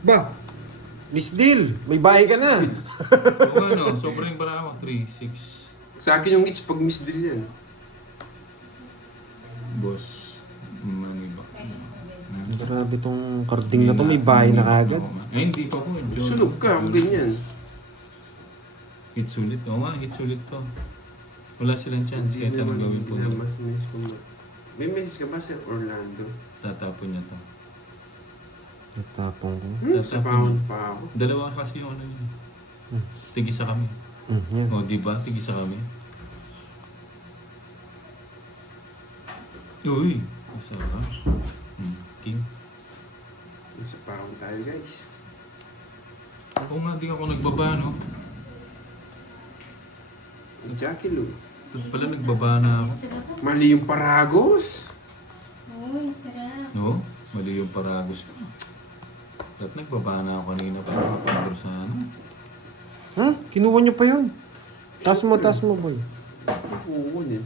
Ba? Miss Deal, may bahay ka na. O ano, sobrang bara ako. 3, 6. Sa akin yung hits pag miss deal yan. Boss. Money ba? Grabe tong carding na to, may bahay na kagad. Ay, hindi pa po. Sunog ka, kung ganyan. Hit sulit. Oo nga, hit sulit to. Wala silang chance kahit anong gawin po. May message ka ba sa Orlando? Tatapon niya to. Natapong ko. Sa pound pa ako. Dalawa kasi yung ano yun. Tigisa kami. Yan. O, di ba? Tigisa kami. Uy! Masarap. King. Sa pound tayo guys. Oo nga, di ako nagbaba, no? Jackie Lou. Doon pala nagbaba na ako. Mali yung Paragos. Uy, sarap. No? Mali yung paragos ko. At nagbaba na ako kanina para makapagdro sa ano. Ha? Kinuha niyo pa yun. Taas mo, boy. Oo, eh.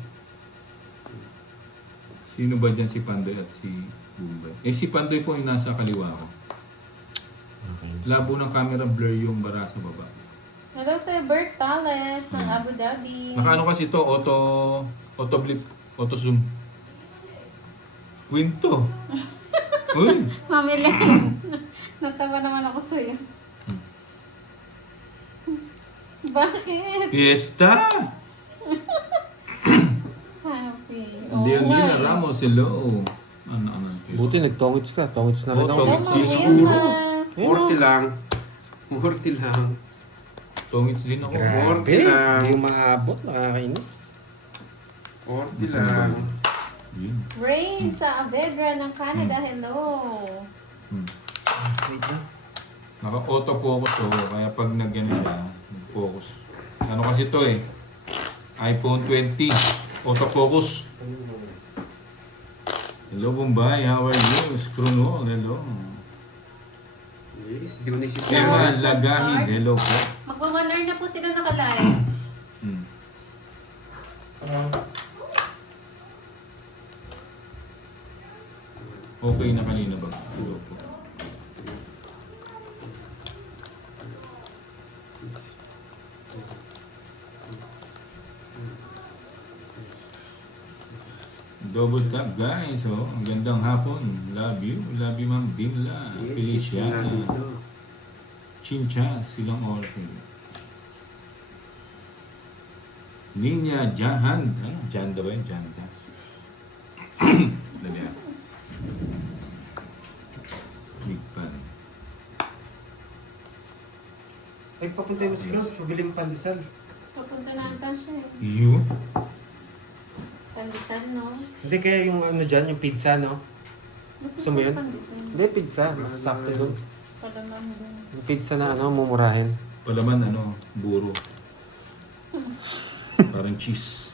Sino ba dyan si Pandoy at si Bumbay? Eh si Pandoy po yung nasa kaliwa ko. Okay. Labo ng camera blur yung bara sa baba. Hello Sir Bert Tales ng Abu Dhabi. Nakaano kasi to, auto blip, auto zoom. Quinto. Uy! Mamili. Natawa naman ako sa'yo. Bakit? Fiesta! Happy. Leonina Ramos, hello. Ano? Buti nagtongits ka. Tongits na rin ako. Tongits. Hello, Siguro. Mamela. 40 lang. 40 lang. Tongits din ako. Grabe. Hindi yung maabot. Nakakainis. 40 lang. Yun. Rain sa Avedra ng Canada. Hello. Wait na. Naka-auto-focus to, kaya pag nag-ano siya, nag-focus. Ano kasi to eh? iPhone 20, auto-focus. Hello Bombay, how are you? Scroll, hello. Yes, hindi ko naisip Emma Yes, Lagahid, hello po. Magwa-1 hour na po sila nakalive. Hmm. Okay na kanina ba? Hello po. Double tap guys, oh. Ang gandang hapon. Love you Ma'am Dimla. Yes, Felicia. sila dito. Chincha, silang orphan. Ninya Jahan. Ano? Janda ba yun? Janda. Dali ah. Big pan. Ay, papunta mo sila. Pabiling pandesal. Papunta na ata siya eh. You? Pandesal, no? Hindi kaya yung ano dyan, yung pizza, no? Mas Gusto mo yun? pandesal. Hindi, pizza. Sakto doon. Palaman din. Yung pizza na ano, mumurahin. Palaman ano, buro. Parang cheese.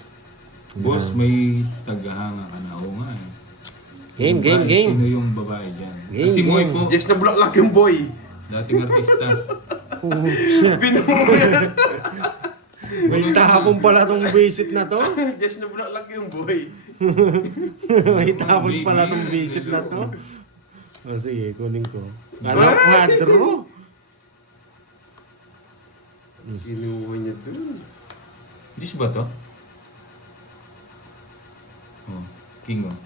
Boss, may tagahanga ka na. Oo nga eh. Game. Sino yung babae dyan? Game, Si Moy game. po, Just na bulaklak yung boy. dating artista. Binumo yan. May tahapon pala tong visit na to. Just na bulaklak yung boy. May tahapon pala tong visit na to. O sige, kunin ko. Kala ko quadro. Kinuha niya dun. Dish ba to? Oh, king oh.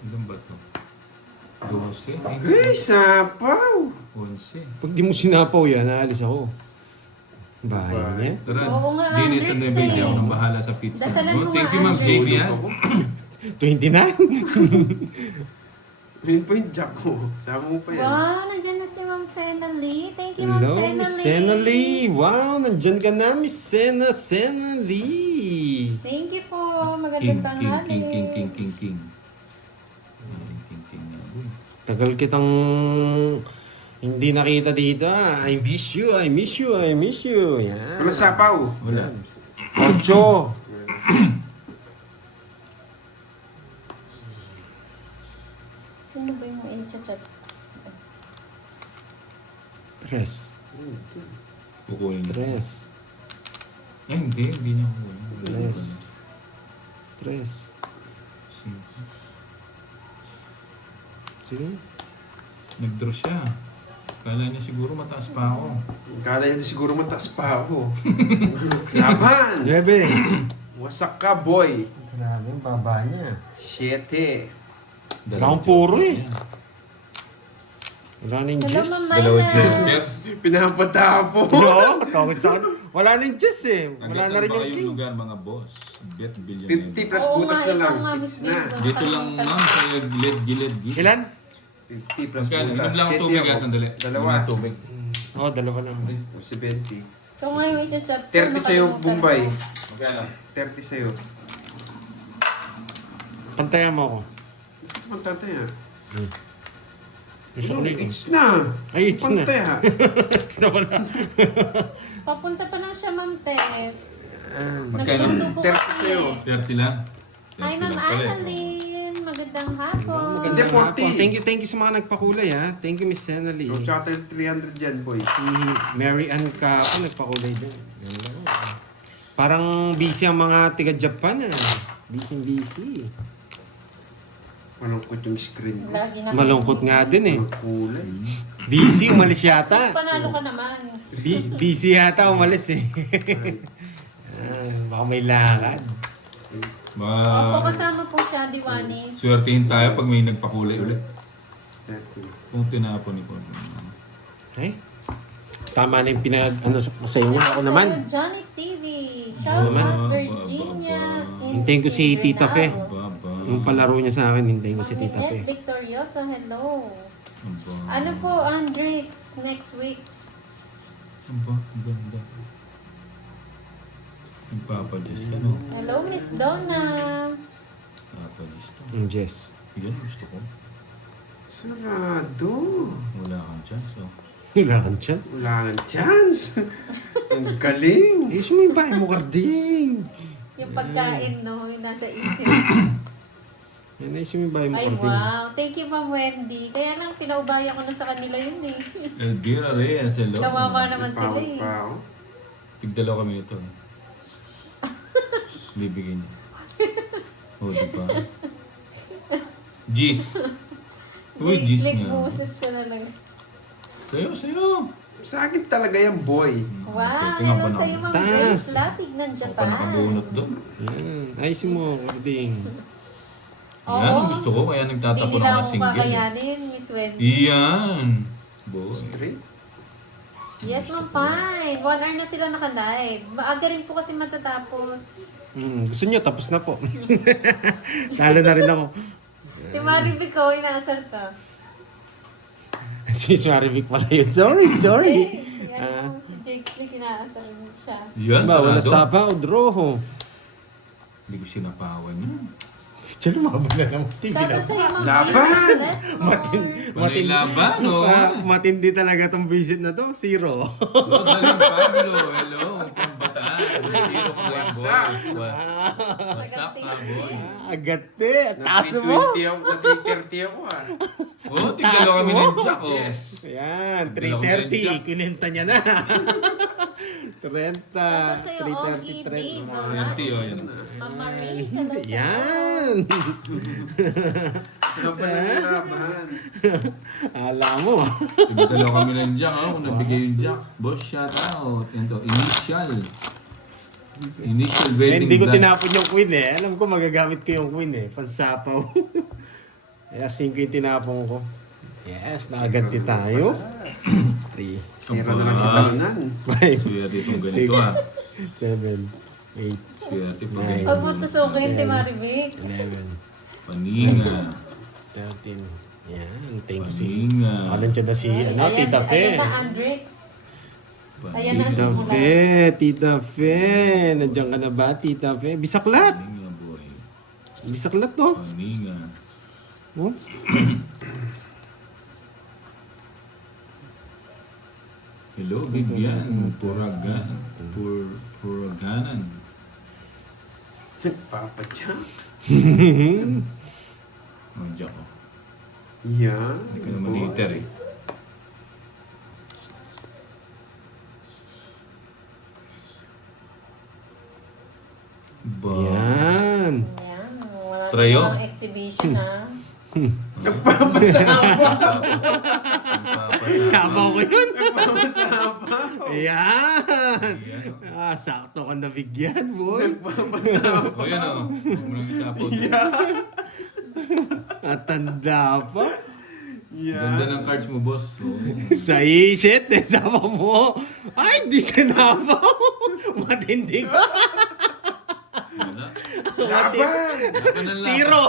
Ilan ba to? 12? Ay, sapaw! 11. Pag di mo sinapaw yan, aalis ako. Bahay niya. Tara, Oo nga, dinis sa Alex, Nueva eh. ako nang bahala sa pizza. Dasalan Oh, mo thank nga, you, Ma'am Alex. Javian. 29. Yun pa yung jack ko. Sama mo pa yan. Wow, nandiyan na si Ma'am Sena Lee. Thank you, Ma'am Hello, Sena Miss Lee. Sena Lee. Wow, nandyan ka na, Miss Sena Lee. Thank you po. King, Magandang king, tanghali. king, king, king, king, king. King. Tagal kitang hindi nakita dito. I miss you. Yan. Wala sapaw. Wala. Ocho. Sino ba yung in-chat? Tres. Kukunin niya. Tres. Hindi niya kukunin. Tres. Tres. Cinco. Sige. Nag-draw siya. Kala niya siguro mataas pa ako. Kala niya siguro mataas pa ako. Laban! 9. Wasak ka, boy. Grabe, yung baba niya. 7. Wala akong puro eh. Wala na yung Hello, juice. Mama. Dalawa joker. Pinapatapo. Oo, tawag sa akin. Wala na yung juice eh. Wala na rin yung kayong king. lugar mga boss. Bet 50 billion. plus Oo butas nga, na lang. ikaw nga, It's Miss na. Big. Dito lang ma'am sa gilid. Ilan? 50 plus Magkano? butas. Inom lang ang 7 tubig ako. ha, sandali. Dalawa. Inom ng tubig. Oo, dalawa lang. O, 70. Ikaw nga yung i-chat ko. 30 sa'yo, nakalimutan Bombay. ko. Magkano? 30 sa'yo. Pantayan mo ako. Ito man tatay ha. Gusto ko na yun. It's na. Ay, it's na. Pantay ha. It's na pala. Papunta pa lang siya, Ma'am Tess. Magkano? Nagluto po 30 kami. sa'yo. 30 lang. Hi, 30 Ma'am lang pala eh. Annalyn. Magandang hapon. Hindi, 40. Thank you sa mga nagpakulay ha. Thank you, Miss Senali. So, tsaka tayo 300 dyan, boy. Si Mary Ann ka ako nagpakulay din. Ganda ko. Parang busy ang mga tiga-Japan ah. Busy. Malungkot yung screen ko. Lagi na. Malungkot nga din eh. Ang kulay. Busy, umalis yata. Panalo ka naman. Busy yata, umalis eh. Baka may lakad. Opo, kasama po siya, Diwani. Swertihin tayo pag may nagpakulay ulit. 30. Kung tinapon ni Kon. Ay, tama na yung sa inyo. Ako naman. Sa'yo, Johnny TV. Shout out, Virginia. Hintayin ko si Tita Fe. Baba. Yung palaro niya sa akin, hintayin ko si Tita Ed Pe. Victorioso, hello. Aba. Ano po, Andrix, next week? Aba, ang ganda. Nagpapadis ka, no? Hello, Miss Donna. Nagpapadis to. Yung Jess. Yan, gusto ko. Sarado. Wala kang chance, oh. Wala kang chance. Wala kang chance. Ang galing. Eh, sumibay mo, Karding. Yung pagkain, no, yung nasa isip. Yan ay sumibay mo, Ay, Karding. wow. Thank you, Ma'am Wendy. Kaya lang, pinaubaya ko na sa kanila yun eh. Elvira Reyes, hello. Kawawa naman sila Pao, eh. pao. Tigdalaw kami ito. Bibigyan niya. Oh, diba? Gis. Uy, Gis Like, nga. boses ko na lang. Sayo. Sa akin talaga yan, boy. Wow, Tingnan hello ba sa'yo, naman? Ma'am Tas. Grace Lapig ng Ako pa Japan. nakabunot doon. Yan. Ayusin mo, Karding. Oo. Yan ang gusto ko, kaya Hindi nagtatapon nila ako ako ng single. kakayanin, Miss Wendy. Iyan. Boy. Straight. Yes, ma'am, fine. 1 hour na sila naka-live. Maaga rin po kasi matatapos. Gusto niyo, tapos na po. Talo na rin ako. Si Maribig ko, inaasar ka. Si Marivic pala yun. Sorry. Eh, yan po, si Jake Lee, inaasar rin siya. Yan, Wala sarado. sapa o droho. Hindi ko sinapawan yan. Diyan lumabas na lang. Shoutout sa'yo, ma'am. Laban! Bless more. Manay laban, no? Matindi talaga tong visit na to. 0. Dalang Pablo, hello. Pambataan. Zero po yan, boy. What's up, boy? Agate. Taso mo. Nag-20 ako, nag-30 ako ah. Oh, tigdalo kami ng Jack, oh. Yes. Yan, Wala akong 330. Kinenta niya na. 30. Shoutout sa'yo, 330. Oggy, Dave, 20, oh, yan. Ma'am Maris, hello sa'yo. Yan. Ano pa lang laban? Alam mo. Tigdalo kami ng Jack, oh. Kung nabigay yung Jack. Boss, shout out. Yan to, initial Eh, wedding hindi ko brand. tinapon yung queen eh. Alam ko magagamit ko yung queen eh. Pansapaw. Kaya 5 yung tinapon ko. Yes, nakaganti tayo. 3, Sira na lang si Talunan. 5, Swerte itong ganito, ah. 7, 8, Swerte pa Nine. ganito. Huwag mo tusukin, Ti Maribig. 11, Paninga. 13. Yan, thank you si... Paninga. Nandiyan na si Tita Fe. Ayan na, Andrix. Ayan na, Tita simula. Fe, Tita Fe. Nandiyan ka na ba, Tita Fe? Bisaklat. Paninga, boy. Bisaklat to. Paninga. Oh. Hello, Vivian. Puraganan. Papadyak. Oh, Jack, oh. Yan. Hindi ka naman hater, eh. Ba? Yan. Ayan, wala Trayo? na lang exhibition ha. Nagpapasapa. Sama ko yun. Nagpapasapa. Ayan. Sakto ka nabigyan, boy. Nagpapasapa. O yan o. Huwag mo lang isapaw. At tanda pa. Ganda ng cards mo, boss. Oo. Sa shit, sama mo. Ay, di sinama. Matindi ka. Wala. Laban! Laban ng laban. Zero.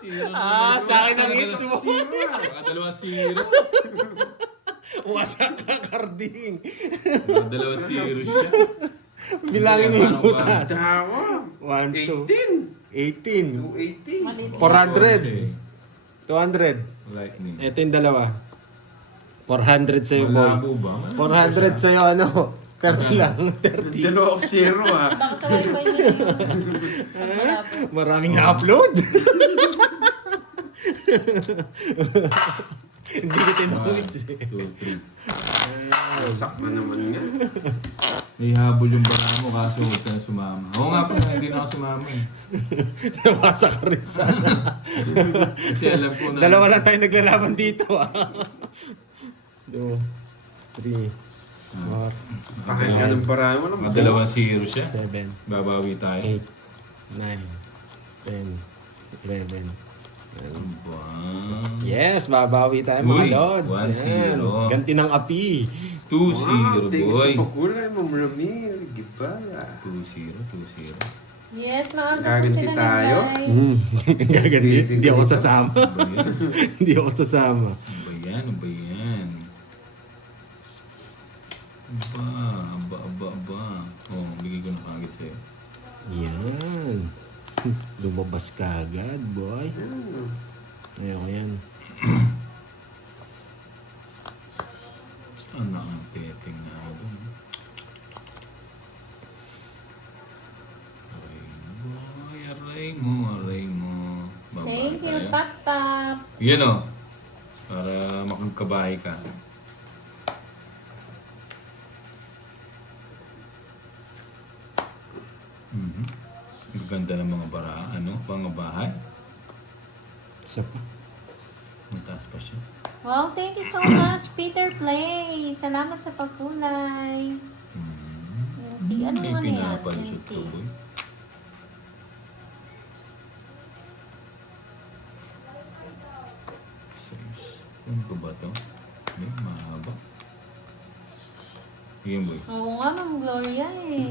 Zero naman. Sa akin ang hits mo. Mga dalawang zero. Wasak ka, Carding. Mga dalawang zero siya. Bilangin mo yung butas. Tawa. 1, 2, 18. 18. 280. 400. 200. Lightning. Ito yung dalawa. 400 sa'yo, boy. Malabo ba? 400 sa'yo, ano? 30 lang. 30. Dalawa ko zero ah. Baka sa wifi niya yun. Maraming upload. Hindi ko tinawid eh. 2, 3. Wasak na naman nga. May habol yung bara mo kaso huwag ka na sumama. Oo nga pa, hindi na ako sumama eh. Nabasa ka rin sana. Kasi alam ko na... Dalawa lang tayo naglalaban dito ah. 2, 3, 4, Pakit ka ng parami mo lang. Mga dalawang zero siya. 7, Babawi tayo. 8, 9, 10, 11. Aba. Yes, babawi tayo Uy, mga lods. 1-0. Yan. Ganti ng api. 2-0, Tingin boy. sa pakulay, Ma'am Ramil. Gibala. 2-0, 2-0. Yes, maaga po Gaganti sila tayo? nag-live. Gaganti. Hindi ako Dito. sasama. Ano ba yan? Hindi ako sasama. Ano ba yan? Ano ba yan? Aba. Oh, bigay ko na kagad sa'yo. Yan. Lumabas ka agad, boy. Ayoko yan. Ano ang pepeng na ako? Aray mo. Baba Thank you, tayo. Tap Tap. Yan o. Para makagkabahay ka. Mhm. Ang ganda ng mga bara, mga bahay. Isa pa. Mataas pa siya. Wow, thank you so much, Peter Play. Salamat sa pagkulay. Hindi, ano May yan? pinapalusot ko, Hindi. boy. Ano pa ba ito? Hindi, mahaba. Yan, boy. Oo nga, Ma'am Gloria eh.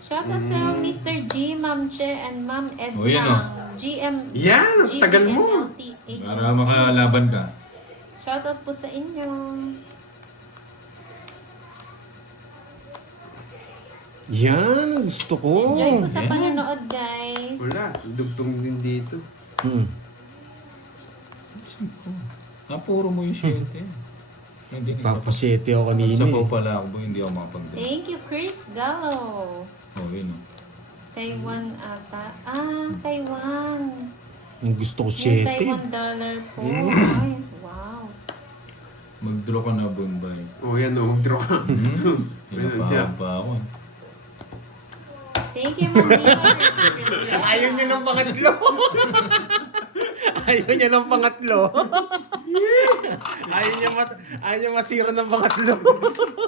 Shoutout sa Mr. G, Ma'am Che, and Ma'am Edna. Oh, yan, oh. GM. Yan! Tagal mo! GBMLT Agency. Para makalaban ka. Shoutout po sa inyo. Yan, gusto ko. Enjoy po sa panonood, guys. Wala, dugtong din dito. Puro mo yung 7. Hindi, Papasete ako kanina Sa eh. pala ako, boy. Hindi ako makapagdala. Thank you, Chris Gallo. Oh, yun, oh. Taiwan ata. Taiwan. Ang gusto ko May 7. Taiwan dollar po. Ay, wow. Mag-draw ka na, Bombay. Oh, yan o, mag-draw ka. Yan Diyan. pa ako. Thank you, Ma'am Leon. Ayaw niya ng pangatlo. Ayaw niya ng pangatlo. Ayaw niya masira ng pangatlo.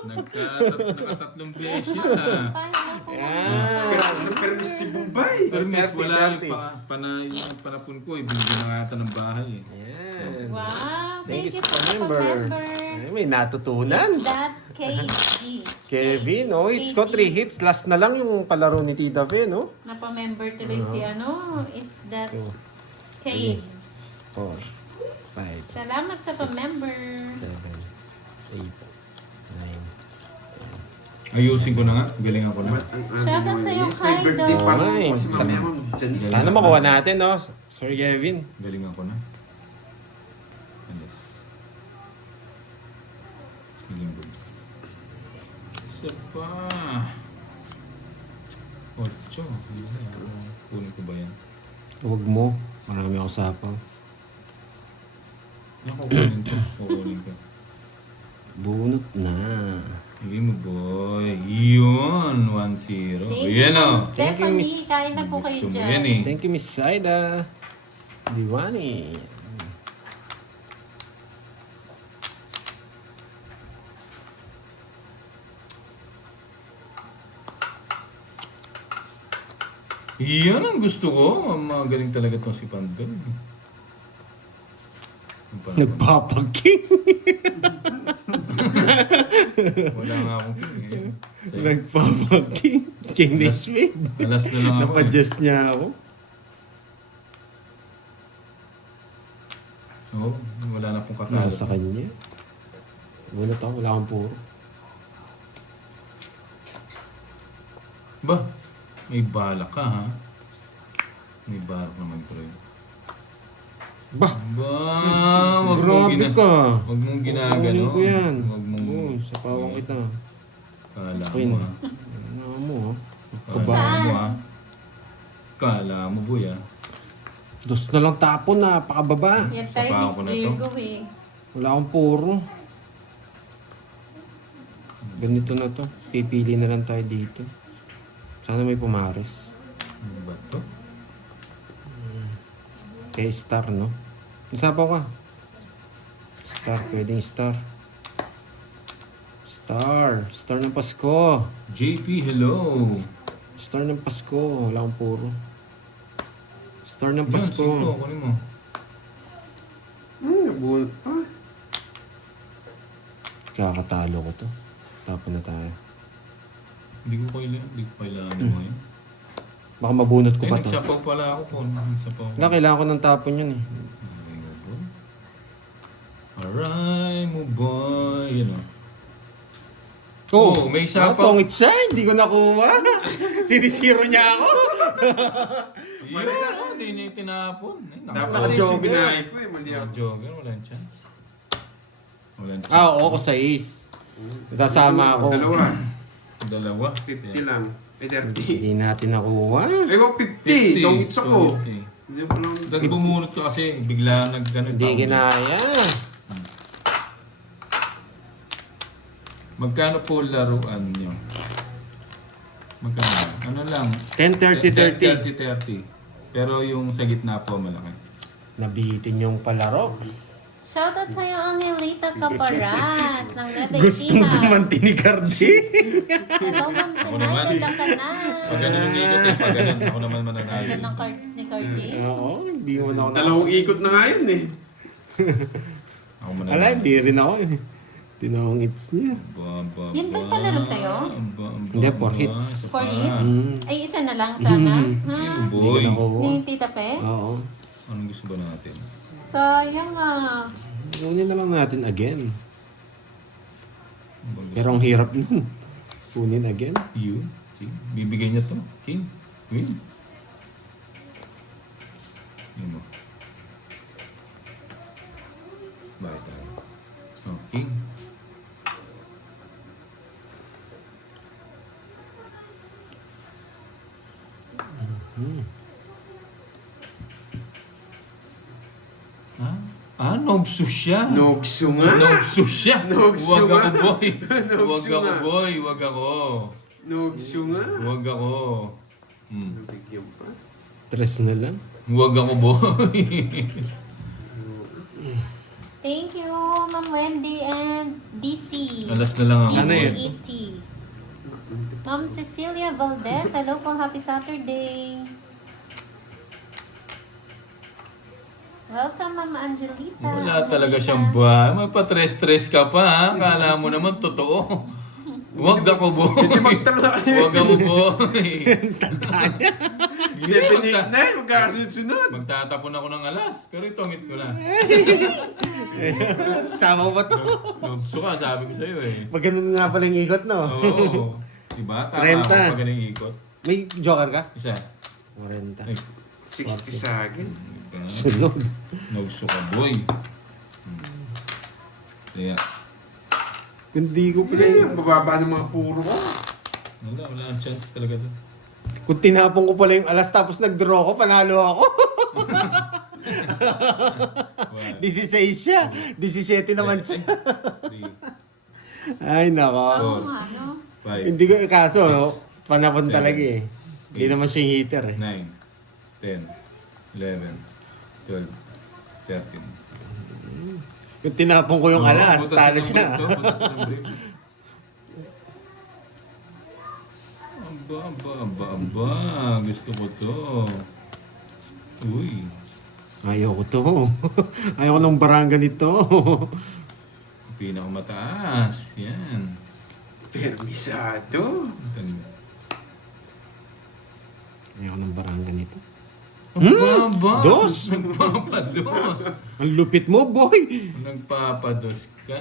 Nakatatlong beses yan, ha. Yan. Pero sa permis si Bombay. Pero miss, 30, wala 30. yung panapon ko. Binigyan na ata ng bahay, eh. Yan. Wow, Thank thank you you sa for member. member. Ay, may natutunan. Is that KG? Kevin, oh, it's got 3 hits. Last na lang yung palaro ni Tita Fe, no? Napamember tuloy si It's that 2, K. 4, 5, Salamat sa pamember. 7, 8, 9. Ayusin ko na nga. Galingan ko na. Shoutout sa'yo, Yes, may Kaido. birthday pa lang Ay, kasi mamaya ma'am Janice. Sana makuha natin, no? Sir Kevin. Galingan ko na. Alas. Linggo. Isa pa. 8. Kunin ko ba yan? Huwag mo. Marami ako sapaw. Kukunin ko. Kukunin ko. Bunot na. Sige mo, boy. Yun, 1-0. Ayan o. Stephanie, Miss. kain na po kayo Gusto mo dyan. yan eh. Thank you, Miss Saida. Diwani. Yan ang gusto ko. Magaling talaga itong si Pandol. Nagpapagking. Wala nga akong king eh. Nagpapagking. King ni Smith. Alas na lang ako eh. Napadjust niya ako. Oo, wala na pong katalo. Nasa kanya. Bunot ako, wala akong puro. Ba, may balak ka ha? May balak naman ko rin. Bah! Ba, wag mong Grabe ka! Wag mong ginagano. Kukunin ko yan. Wag mong... Oo, sapawan kita. Kala Queen. mo ha? Ano mo ha? Kala Kabahan. mo ha? Kala mo boy ha? Dos na lang tapon na, pakababa. Yan tayo, Sapawan Miss ko na to. Virgo eh. Wala akong puro. Ganito na to. Pipili na lang tayo dito. Sana may pumares. Ano ba to? Kaya star, no? Isabaw ka. Star, pwedeng star. Star. Star ng Pasko. JP, hello. Star ng Pasko. Wala akong puro. Star ng Yan, Pasko. sino? Kunin mo. Nabunot pa. Kakatalo ko to. Tapon na tayo. Hindi ko kailangan mo yun. Baka mabunot ko Eh, pa to. nagsapaw pala ako po. Nagsapaw ako. Wala, kailangan ko ng tapon yun eh. Alright, mo boy. Yan o. Oh, Oh, may sapaw. Pangit siya, hindi ko nakuha. Sinisiro niya ako. Yun, oh, hindi niya tinapon. Ay, Dapat Naka- sa Naka-jogger. binahay ko eh. Mali ako. Jogger, walang chance. Walang chance. Ah, oo, ko sa is. Sasama ako. Dalawa. Dalawa. 50 lang. Eh, 30. Hindi natin nakuha. Ay, wag 50. Dongits ako. 50. Hindi pa lang. Dahil bumunot ka kasi, bigla nag-ganun. Hindi ginaya. Magkano po laruan nyo? Magkano? Ano lang? 10-30-30. 30-30. Pero yung sa gitna po malaki. Nabitin yung palaro. Shoutout sa'yo, Angelita Caparas ng Nueva Gustong Ecija. gumanti ni Cardi. Hello, Ma'am Ako naman. Sinado Dakana. Pag ganun yung ikot eh, pag ganun ako naman mananalo. Ganda ng cards ni Cardi. Oo, hindi mo na ako Dalawang ikot na nga yun eh. Ako mananalo. Ala, hindi rin ako eh. Tinawang hits niya. Yun ba'y palaro sa'yo? Hindi, for hits. For hits? Mm. Ay, isa na lang sana. Ha? Hindi ko Boy. nakuha. Ni Tita Fe? Oo. Anong gusto ba natin? Sayang ah. Kunin na lang natin again. Pero ang hirap nun. Kunin again. You? King? Bibigyan niya to. King? Queen? Yun mo. Bakit tayo? Oh, King? Ha? Ah, nogso siya. Nogso nga. Nogso siya. Nogso Huwag nga. ako, boy. Huwag Nogso ako, nga. boy. Huwag ako. Nogso nga. Huwag ako. Hmm. Nabigyan pa. Tres na lang. Huwag ako, boy. Thank you, Ma'am Wendy and DC. Alas na lang ako. Ano yun? DCET. Ma'am Cecilia Valdez, hello po, happy Saturday. Welcome, Ma'am Angelita. Wala talaga siyang ba. Magpa-stress ka pa, ha? Kala mo naman totoo. Huwag ako, boy. magtala kayo. Huwag ako, boy. 7-8-9, magkakasunod-sunod. Magtatapon ako ng alas. Pero itongit ko na. Sama mo ba to? Nugso ka, sabi ko sa'yo eh. Pag ganun nga pala yung ikot, no? Oo. Diba? Tama 30. ako pag ganun yung ikot. May joker ka? Isa. 40. Ay, 60 sa akin. Sunod. Nugso ka, boy. Kaya, Kundi ko pala Eh, yung... bababa ng mga puro ko. wala ang chance talaga doon. Kung tinapon ko pala yung alas tapos nag-draw ko, panalo ako. 16 siya. 17 naman siya. 3, Ay, nako. Oo nga, no? 5, Hindi ko, kaso, panapon Seven. talaga eh. Hindi Eight. naman siya yung heater eh. 9, 10, 11, 12, 13. Yung tinapon ko yung alas, talo siya. Aba. Gusto ko to. Uy. Ayoko to. Ayoko ng barangay nito. Pinakamataas. Yan. Permisado. Ayoko ng barangay nito. Aba. Dos? Nagpapados. Ang lupit mo, boy! Nagpapados ka.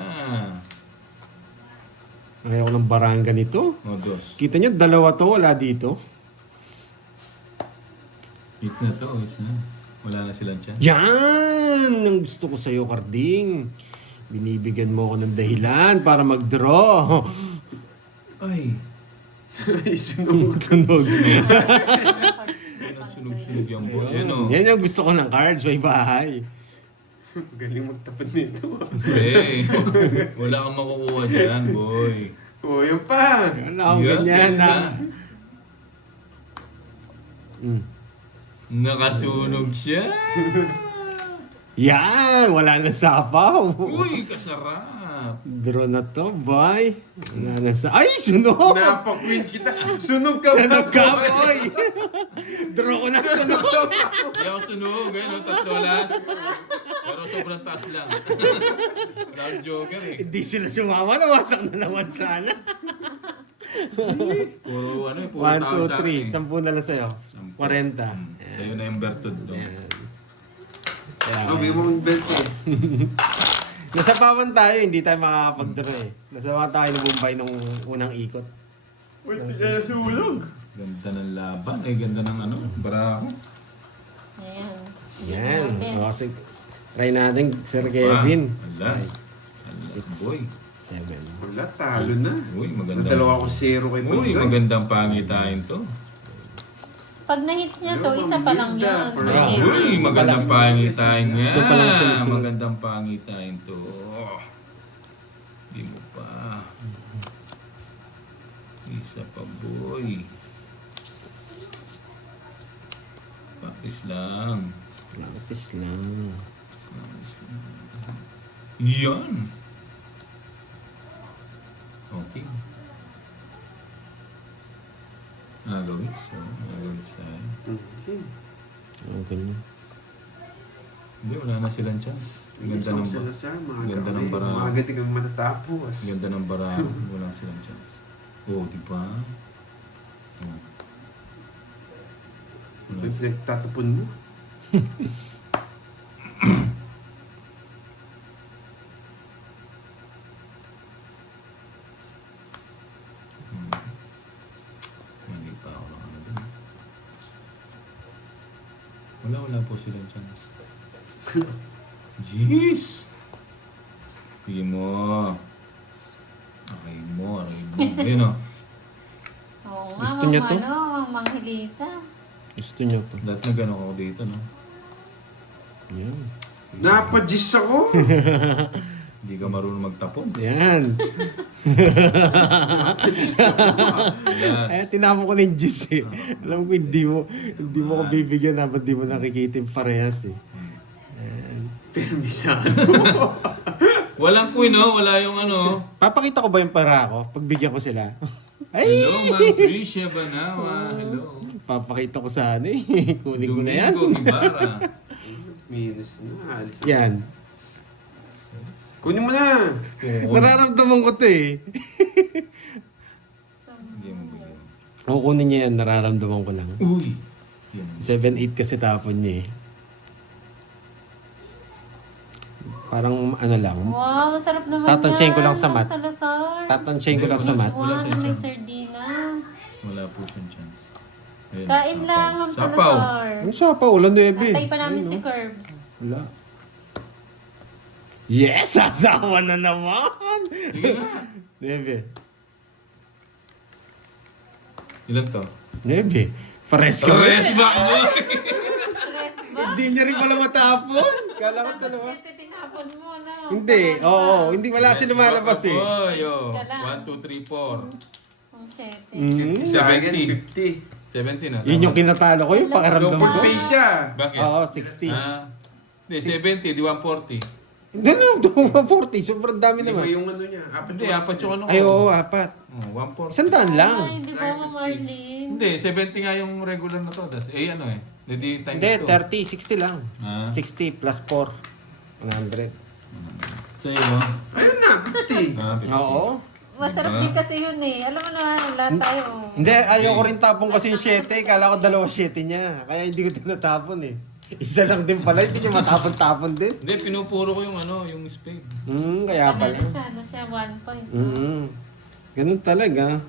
Ayoko ng barangay nito. O, dos. Kita niyo, dalawa to, wala dito. It's na to. It's na. Wala na silang chance. Yan! Ang gusto ko sa'yo, Karding. Binibigyan mo ako ng dahilan para mag-draw. Ay. Ay, sunog. Tunog. Yan ang sunog-sunog yung boy. Yan o. Yan yung gusto ko ng cards, may bahay. Galing magtapat nito. Hey. Wala kang makukuha dyan, boy. O, yan pa. Wala akong Yan, ganyan yan na. na. Nakasunog siya. Yan! Wala na sapaw. Uy, kasarap. Draw na to, boy. Wala na sa... Ay, sunog! Napakwin kita. Sunog ka Sunog ka, boy. boy! Draw ko na sunog. Hindi ako sunog, eh, no? Tatlo alas. Pero sobrang taas lang. Dark Joker, eh. Hindi sila sumama, nawasak na naman sana. Puro ano, eh, puro 1, tao sa 2, 3. akin. 10 na lang sa'yo. 40. Sa'yo na yung bertud to. Sabi mo ang belt eh. Nasa pawan tayo, hindi tayo makakapag-draw eh. Nasa pawan tayo ng Mumbai nung unang ikot. Uy, tigay sulog. Ganda ng laban, eh. Ganda ng ano, barako. Ayan. Yan. Natin. O, kasi try natin, Sir Kevin. Alas. Alas, boy. 7. Wala, talo na. Uy, maganda. Nadalawa ko 0 kay Uy, Pagay. magandang pangitain to. Pag na-hits niya to, isa pa lang yun. Sir Ah, Kevin. Uy, magandang pangitain niya. Gusto pa lang sunod-sunod. Magandang pangitain to. Di mo pa. Isa pa, boy. Practice lang. Practice lang. Yan. Okay. Agawits. So, agawits tayo. Okay. O, ganyan. Hindi, wala na silang chance. Hindi Ganda sa ng Salazar, mga ganda ng kamay. bara. Mga agad kang matatapos. Ganda ng bara. Wala silang chance. Oh, di ba? Oh. Wala Uy, pinagtatapon mo. Mali pa ako ng ano dun. Wala po silang chance. Jeez! Sige mo. Okay mo. Yun o. Oo nga, Gusto niya to? Manghilita. Gusto niyo to. Dahil na gano'n ako dito, no? Yan. Napadjis ako. Hindi ka marunong magtapon. Yan. Yes. Ay, tinapon ko na yung juice eh. Alam ko hindi mo ko bibigyan dapat di mo nakikita yung parehas eh. Permisado. Walang queen, no? Wala yung ano. Papakita ko ba yung para ko? Pagbigyan ko sila. Ay! Hello, Ma'am Tricia Banawa. Hello. Papakita ko sa ano eh. Kunin ko na yan. Domingo Ibarra. Minus na. Alis na. Yan. Kunin mo na. Nararamdaman ko to eh. Hindi mo bigyan. Kukunin niya yan, nararamdaman ko lang. Uy! Yan. 7-8 kasi tapon niya eh. Parang ano lang. Wow, masarap naman Tatansyahin ko yan, lang sa mat. Ma'am Salazar. Tatansyahin ko lang sa mat. Wala Wow, siyang may chance. sardinas. Wala po siyang chance. Ayun, Kain sapaw. lang, Ma'am Sapaw. Salazar. Ang sapa, wala 9 eh. Antay pa namin Ayun, si oh. Curbs. Wala. Yes! Asawa na naman! Sige na. 9. Ilan to? 9. Pares ka ba? Rest back, boy! Tres ba? Hindi niya rin pala matapon. Kala ko dalawa. Siyete, Tinapon mo na. Hindi, oo. Hindi wala kasi lumalabas eh. Oy, Ka lang. 1, 2, 3, 4. Ang sete. Sa akin, 70. 50. 70 na. Yun yung kinatalo ko, yung pakiramdam Double ko. pay siya. Bakit? Oo, 60. Hindi, 70, di 140. Hindi na, 240. Sobrang dami Hindi ba naman. yung ano niya? Hindi, apat yung ano ko. Ay, oo, apat. 140. 100 lang. Ay, di ba, Marlene? Hindi, 70 nga yung regular na to. Ano eh. Hindi times Hindi, 2. 30, 60 lang. Ah. 60 plus 4. 100. So yun. Ayun na, 50. 50. Oo. Masarap din kasi yun eh. Alam mo naman, lahat tayo. Hindi, ayoko rin tapon kasi yung 7. Kala ko 2 7 niya. Kaya hindi ko tinatapon eh. Isa lang din pala, hindi niya matapon-tapon din. Hindi, pinupuro ko yung yung spade. Kaya pala. Ano siya, 1 point. Ganun talaga.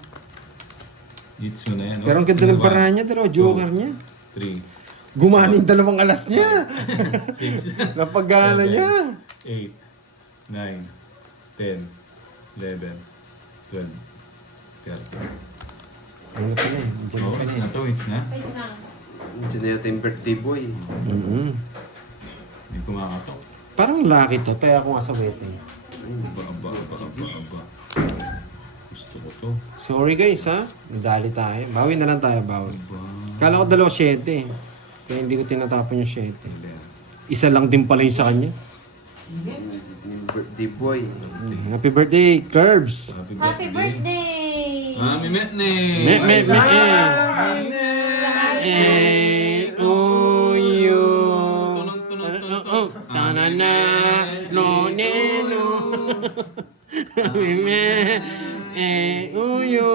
Hits mo na yan. Pero ang ganda ng parahan niya, dalawa joker niya. 3, Gumana yung 2 alas niya. 6, Napagana niya. 8, 9, 10, 11, 12, 13. Ano pa na eh? Diyan Oh, pa na hits na to, hits na. Wait na. Diyan na yata yung birthday boy. Hindi kumakatok. Parang lucky to. Kaya ako nga sa wedding. Aba. Gusto ko to. Sorry guys ha. Nadali tayo. Bawi na lang tayo, bawi. Aba. Kala ko 2 7. Kaya hindi ko tinatapon yung 7. 11. Isa lang din pala yung sa kanya. Yung birthday boy. Happy birthday, Curbs! Happy birthday! Mimetne! Uyo! Tunong. Tanana! No, neno! Uyo!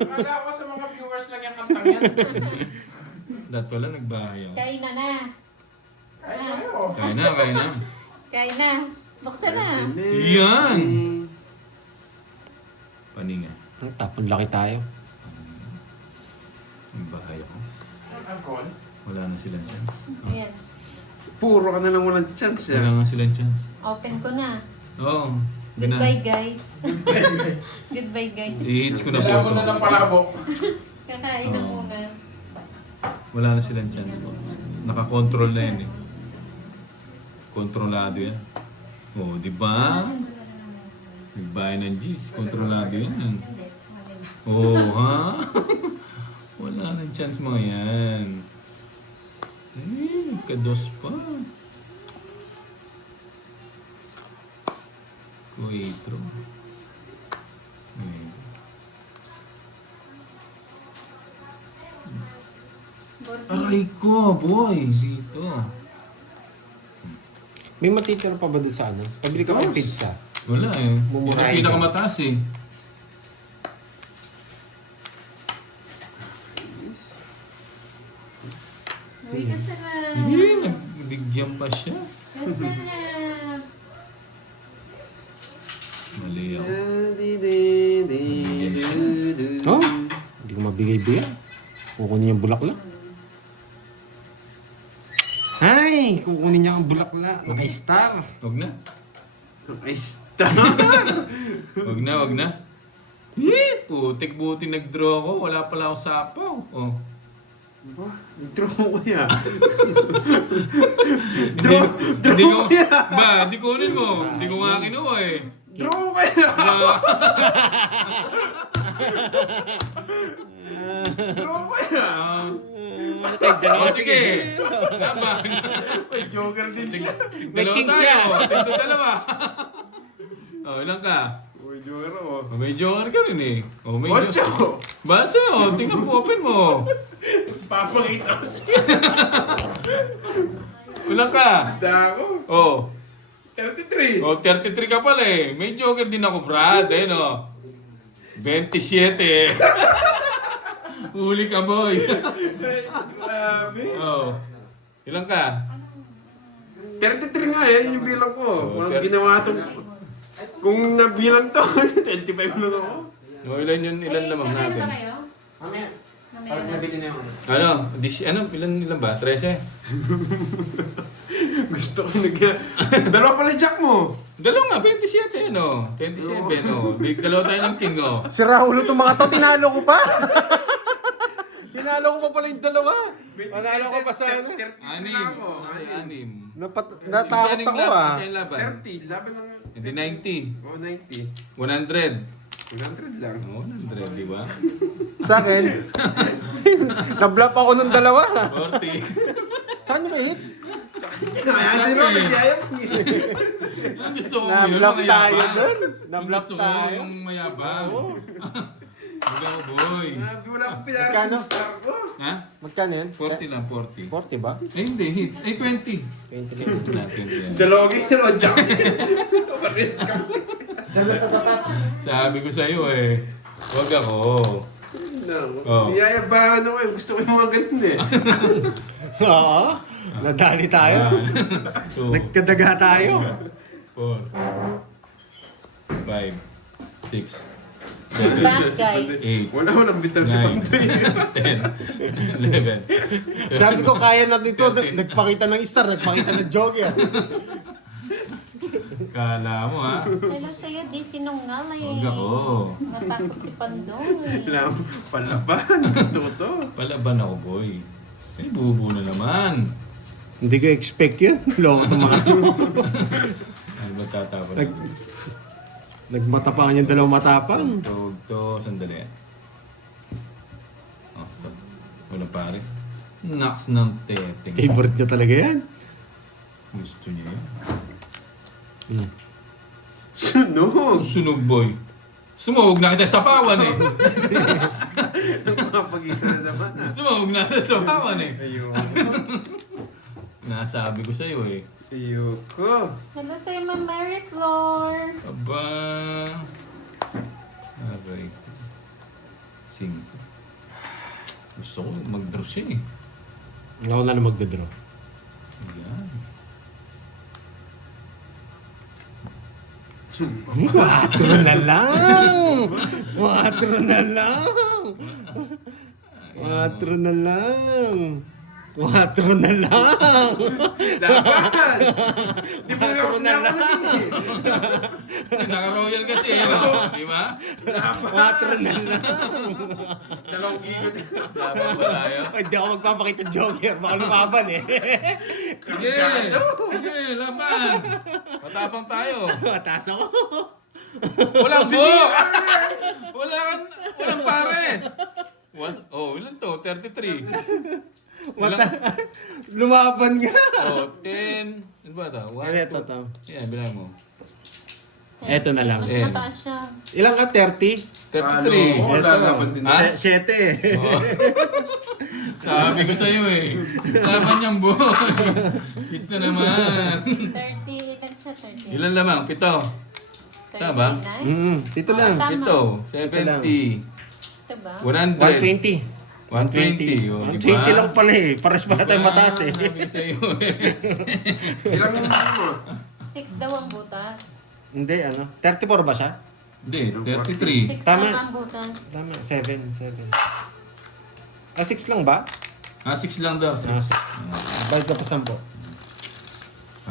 Akala ko sa mga viewers lang yung kantang yan. Dahil pala nagbahayaw. Kain na na. Ay, ayo. Kaya na. Kain na. Buksan na. Yan! Paninga. Tapon laki tayo. Nagbahayaw. Alcohol. Wala na silang chance. Ayan. Puro ka na lang walang chance Wala ah. nga silang chance. Open ko na. Oo. Goodbye, guys. Goodbye, guys. I-hits ko na po Kailangan ko ito. na ng palabok. Kakain na Oo. muna. Wala na silang chance po. Nakakontrol na yan eh. Kontrolado yan. Oh, di ba? Nagbahay ng G's. Kontrolado yan. Oh, ha? Wala nang chance mo yan. Eh, kados pa. Kuitro. Eh. Aray ko, boy. Dito. May matitira pa ba doon sa ano? Pabili ka ng pizza. Wala eh. Yun ang Mumurahin ka. pinakamataas eh. Uy, kasarap. Nagbigyan pa siya. Kasarap. Mali ako. Oh, hindi ko mabigay-bigay. Kukunin yung bulaklak. Ay, kukunin niya ang bulaklak. Naka-star. Huwag na. Ay, stop! Huwag na. Putik-buti nag-draw ko. Wala pala ako sapaw. Oh. Ba, draw mo kaya. Hindi Draw ko. kaya. Ba, di kunin mo. Hindi ko nga kinuha eh. Draw kaya. Draw kaya. Oh, sige. Laban. May joker din siya. May Dalawa king tayo. siya. Tigdo dalawa. Oh, ilang ka? May joker oh. Oh, may joker ka rin eh. Oh, may Ocho. Base oh. Tingnan mo. Open mo. Papakita ko siya. Ilang ka? Dako. Oh. 33. Oh, 33 ka pala eh. May joker din ako, Brad. Eh, no? 27 eh. Huli ka, boy. Grabe. Oh. Ilang ka? 33 nga eh, yun yung bilang ko. Oh, Walang ginawa itong... Kung nabilang to, 25 lang ako. No, ilan lamang Kakain natin? ba kayo? Mamaya. Mamaya Pag na. nabili na yung Ilan ba? 13? Gusto ko dalawa pala jack mo. Dalawa nga, 27 no? 27 no? Dalawa tayo ng king oh. Si Raulo itong mga to, tinalo ko pa. Tinalo ko pa pala yung dalawa. Panalo ko pa sana. 30 Anim. na ako. Anim. Natakot Magkano yung ako ah. Magkano yung laban? 30. Laban ng... Hindi 90. Oh, 90. 100. 100 lang. Oh, 100, di ba? Sa akin. Nablap ako nung dalawa. 40. Saan nyo may hits? Kaya din mo, nagyayap niya. Ang gusto mo Nablap yung tayo mayabang. dun. Ang Nablap gusto mo tayo. yung mayabang. Huwag ako, boy. Grabe, wala akong pinaras Magkano? yung star ko. Ha? Magkano yan? 40 lang, 40. 40 ba? Eh, hindi, hits. Eh, 20. 20 na Na, 20 yan. Dalogi o Jack. Pares ka. Sabi ko sa'yo eh, huwag ako. Oh. Niyayabangan ako eh. Gusto ko yung mga ganun eh. Oo. Nadali tayo. So, Nagkadaga tayo. 4, 5, 6, Back, guys. 8, Wala ko nang bitaw si 9, Pantoy. 10, 11. Sabi ko kaya natin ito. Nagpakita ng star, nagpakita ng joker. Kala mo ha? Hello sa'yo, di sinungal eh. Huwag ako. Matakot si Pandoy. Kailangan palaban. Gusto ko to. Palaban ako, boy. Eh, bubu na naman. Hindi ko expect yun. Loko itong mga team. Ano ba tatapon? Nagmatapang yung dalawang matapang. Tawag to, sandali. Oh, to. Walang pares. Knocks ng teteng. Favorite niya talaga yan. Gusto niya yun. Sunog. Sunog, boy. Sumugod na kita sa pawan eh. Nakapagita na naman ah. Sumugod na kita sa pawan eh. Ayun. Nasabi ko sa'yo eh. Ayoko. Hello sa'yo, Ma'am Mary Flor. Aba. Aray. 5. Gusto ko mag-draw siya eh. Ako na magdodraw. Yan. 4 na lang! 4 na lang! 4 na lang! 4 na lang! Laban! Di mo nga ako sinama eh. Naka-royal kasi eh. No? Di ba? 4 na lang! Dalawang gigot. Laban ba tayo? Hindi ako magpapakita ng joker. Baka lumaban eh. Sige! Sige, laban! Matapang tayo. Mataas ako. Walang book! Walang pares! Oh, ilan to? 33. Lumaban nga. Oh, 10. Ano ba ito? 1, Ito to. Yan, bilang mo. Eto na lang. Mas Eh. mataas siya. Ilang ka? 30? 33. Ano? Lalaban din. Ha? 7 eh. Oh. Sabi ko sa'yo eh. Laban niyang boy. Hits na naman. 30, ilan siya? 30. Ilan lamang? 7. Tama ba? 39? Dito lang. Tama. 7. 70. Ito ba? 100. 120. 120. Oh, 120 diba? lang pala eh. Pares pala tayo mataas eh. Sabi ko sa'yo eh. Ilang mo mo? 6 daw ang butas. Hindi, ano? 34 ba siya? Hindi, 33. 6 Tama. lang ang butas. Tama, 7. 6 lang ba? 6 lang daw. 6. 6. Balik ka pa 10.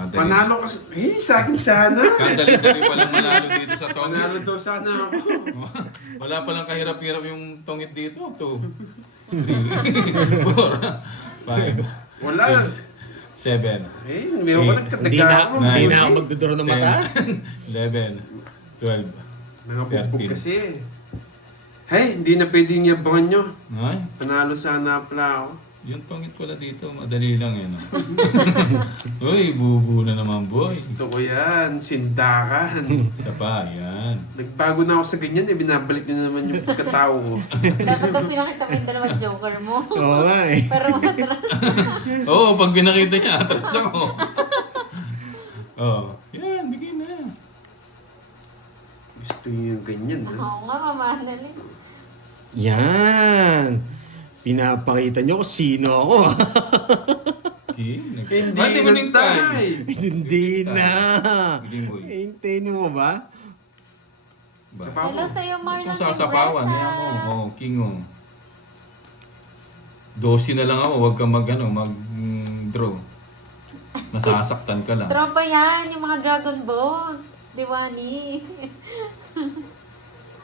Panalo ka sa... Eh, sa akin sana. Kadali-dali palang manalo dito sa tongit. Panalo daw sana ako. Wala palang kahirap-hirap yung tongit dito. 2, 3, 4, 5, Wala. 7, Eh, may ako Hindi na, nagkatagamo. hindi na ako magduduro ng mataas. 11, 12. Nangabugbog 13. kasi eh. Hey, hindi na pwedeng yabangan nyo. Ay, Panalo sana pala ako. yung tongit wala dito, madali lang yan. Uy, bubu na naman, boy. Gusto ko yan. Sindakan. Isa pa, yan. Nagbago na ako sa ganyan eh. Binabalik nyo naman yung pagkatao ko. Dapat ang pinakita mo yung dalawang joker mo. Oo nga eh. Pero matras. Oo, pag pinakita niya, atras ako. Oh, yan, bigay na. Gusto nyo yung ganyan. Ha? Oo nga, mamanali. Yan. Pinapakita nyo kung sino ako. Okay, Hindi Ba't di mo nintay? nintay. Hindi na. Hindi mo eh. Hintayin mo ba? Ba? Hello sa'yo, Marlon Kung sasapawan, yan mo. Oh, king oh. 12 na lang ako, huwag kang mag-draw. Masasaktan ka lang. Tropa yan, yung mga Dragon Balls. Diwani.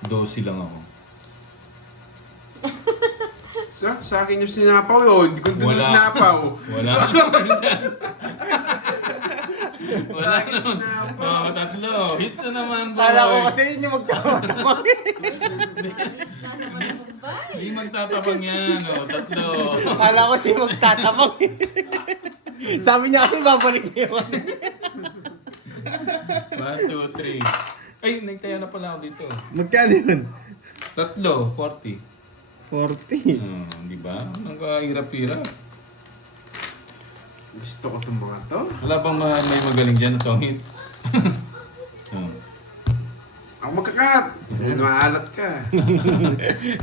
12 lang ako. Sa akin yung sinapaw yun. Hindi ko doon Wala. yung sinapaw. Wala naman chance. Wala Sa akin naman. sinapaw. Oh, tatlo. Hits na naman, boy. Kala ko kasi yun yung magtawa-tawa. It's na naman ang Mumbai. Hindi magtatabang yan. Oh, tatlo. Kala ko siya yung magtatabang. Sabi niya kasi babalik niya yung ano. 1, 2, 3. Ay, nagtaya na pala ako dito. Magkano yun? Tatlo, 40. 40. Di ba? Ang kahirap-hirap. Gusto ko itong mga to. Wala bang may magaling dyan na tongit? Oh. Ako magkakat. Maalat ka.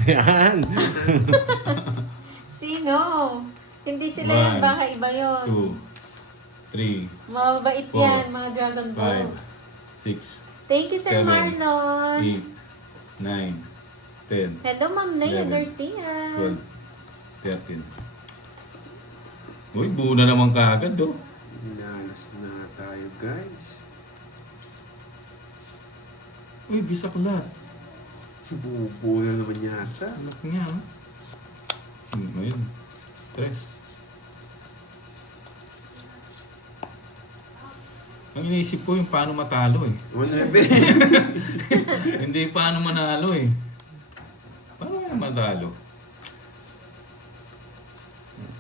Yan. Sino? Hindi sila One, yan, baka iba yun. 2, 3, Mababait Four, yan, mga Dragon 5, Balls. 6, Thank you, Sir 7, Marlon. 8, 9, 10, Hello, Ma'am Leia 11, Garcia. 12, 13. Uy, buo na naman kaagad, oh. Inalas na tayo, guys. Uy, bisaklat. Buo na naman yata. Anak niya, oh. Ayun. Stress. Ang iniisip ko yung paano matalo eh. 111. Hindi paano manalo eh. Paano kaya matalo?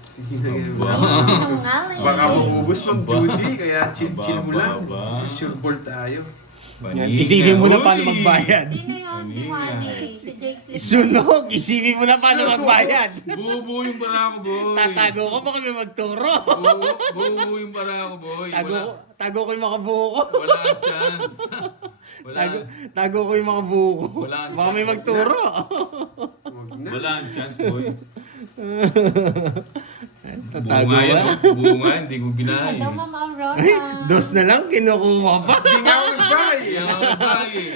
Sige na yan. Aba. Sinungaling. Baka maubos pag Aba. Judy, kaya chill-chill mo lang. Aba. Sure ball tayo. Yan. Isipin mo na paano Uy! magbayad. Sino yung Kanina. Diwani? Si Jake Slip. Sunog! Isipin mo na paano magbayad. Buo yung para ko, boy. Tatago ko, baka may magturo. Buo yung para ko, boy. Tago ko yung mga buho ko. Wala ang chance. Wala, Tago ko yung mga buho ko. Wala ang Baka may chance. magturo. Huwag na. Wala ang chance, boy. Buo Tatago nga yan, ka. oh. Buo nga, hindi ko binahay. Hello, Ma'am Aurora. Ay, dos na lang, kinukuha pa. Hindi nga ako nagbay. Yan ang bagay.